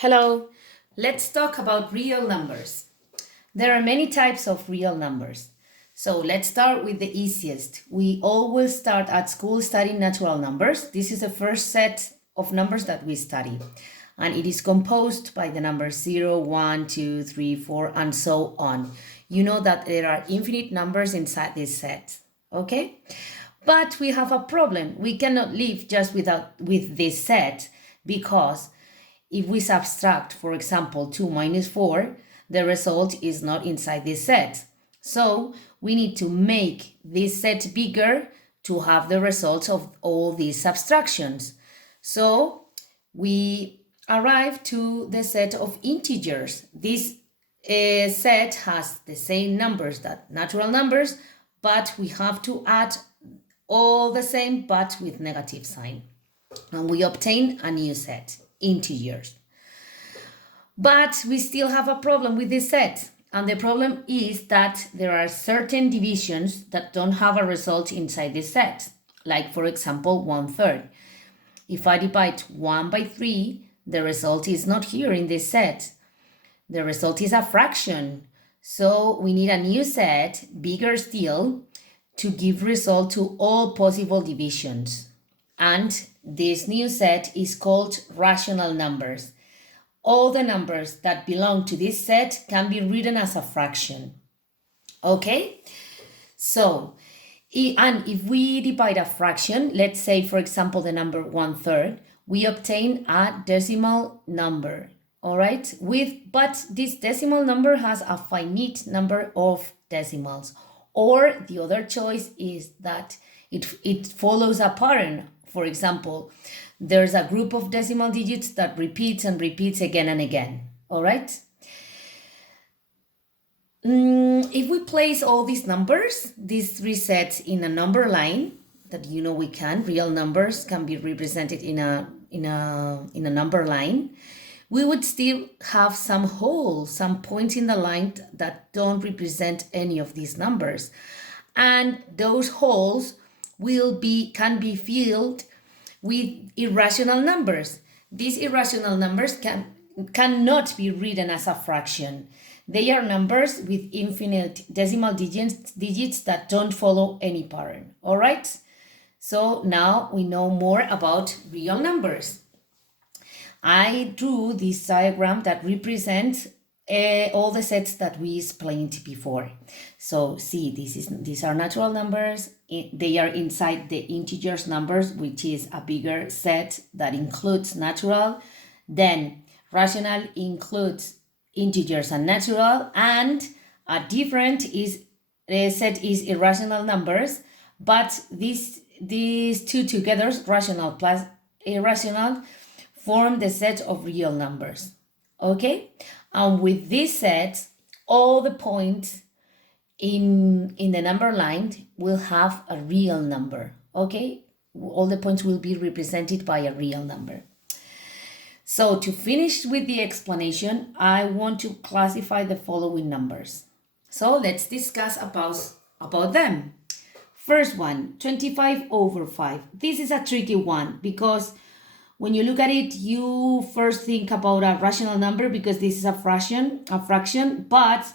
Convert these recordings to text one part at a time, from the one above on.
Hello, let's talk about real numbers. There are many types of real numbers. So let's start with the easiest. We always start at school studying natural numbers. This is the first set of numbers that we study. And it is composed by the numbers 0, 1, 2, 3, 4, and so on. You know that there are infinite numbers inside this set, okay? But we have a problem. We cannot live just with this set because if we subtract, for example, 2 minus 4, the result is not inside this set. So we need to make this set bigger to have the results of all these subtractions. So we arrive to the set of integers. This set has the same numbers that natural numbers, but we have to add all the same but with negative sign. And we obtain a new set, integers. But we still have a problem with this set. And the problem is that there are certain divisions that don't have a result inside this set. Like, for example, 1/3. If I divide 1 by 3, the result is not here in this set. The result is a fraction. So we need a new set, bigger still, to give result to all possible divisions. And this new set is called rational numbers. All the numbers that belong to this set can be written as a fraction. Okay? So, and if we divide a fraction, let's say, for example, the number 1/3, we obtain a decimal number. All right? But this decimal number has a finite number of decimals. Or the other choice is that it follows a pattern. For example, there's a group of decimal digits that repeats and repeats again and again. All right? If we place all these numbers, these three sets in a number line, that you know we can, real numbers can be represented in a number line, we would still have some holes, some points in the line that don't represent any of these numbers. And those holes can be filled with irrational numbers. These irrational numbers cannot be written as a fraction. They are numbers with infinite decimal digits that don't follow any pattern. All right? So now we know more about real numbers. I drew this diagram that represents all the sets that we explained before. So see, these are natural numbers. They are inside the integers numbers, which is a bigger set that includes natural. Then rational includes integers and natural, and a different set is irrational numbers. But these two together, rational plus irrational, form the set of real numbers. Okay? And with this set, all the points in the number line will have a real number. Okay? All the points will be represented by a real number. So to finish with the explanation, I want to classify the following numbers. So let's discuss about them. First one, 25/5. This is a tricky one because when you look at it, you first think about a rational number because this is a fraction. But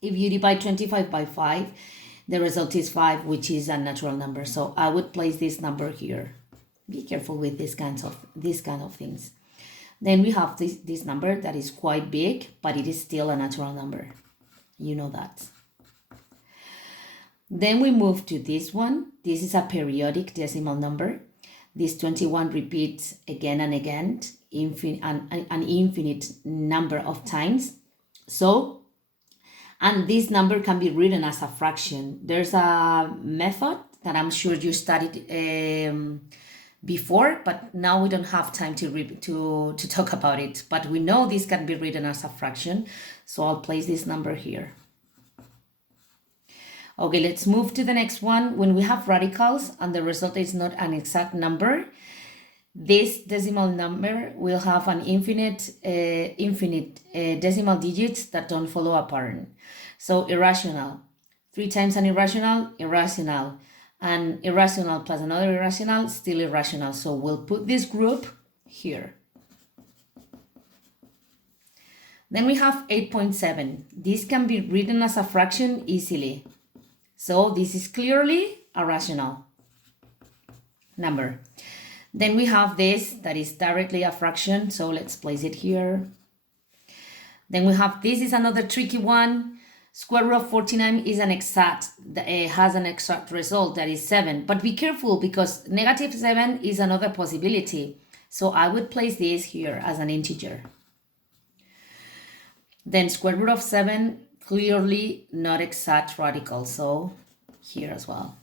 if you divide 25 by 5, the result is 5, which is a natural number. So I would place this number here. Be careful with these kind of things. Then we have this number that is quite big, but it is still a natural number. You know that. Then we move to this one. This is a periodic decimal number. This 21 repeats again and again, an infinite number of times. So, and this number can be written as a fraction. There's a method that I'm sure you studied before, but now we don't have time to talk about it. But we know this can be written as a fraction. So I'll place this number here. Okay, let's move to the next one. When we have radicals and the result is not an exact number, this decimal number will have an infinite decimal digits that don't follow a pattern. So irrational, 3 times an irrational, irrational, and irrational plus another irrational, still irrational. So we'll put this group here. Then we have 8.7. This can be written as a fraction easily. So this is clearly a rational number. Then we have this that is directly a fraction. So let's place it here. Then we have, this is another tricky one. Square root of 49 is an exact, has an exact result that is 7. But be careful because negative 7 is another possibility. So I would place this here as an integer. Then square root of 7, clearly not exact radical. So here as well.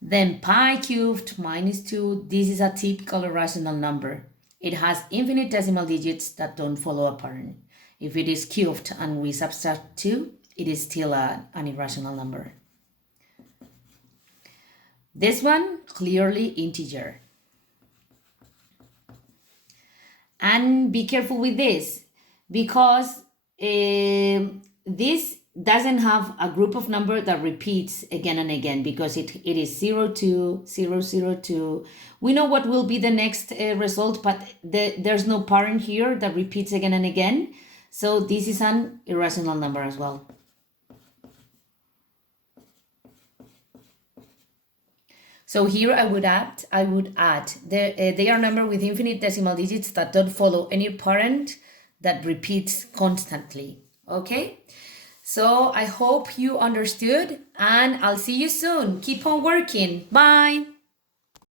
Then pi cubed minus 2, this is a typical irrational number. It has infinite decimal digits that don't follow a pattern. If it is cubed and we subtract 2, it is still an irrational number. This one, clearly integer. And be careful with this because this doesn't have a group of number that repeats again and again because it is 0, 2, 0, 0, 2. We know what will be the next result, but there's no pattern here that repeats again and again. So this is an irrational number as well. So here I would add they are number with infinite decimal digits that don't follow any pattern that repeats constantly. Okay? So I hope you understood and I'll see you soon. Keep on working. Bye.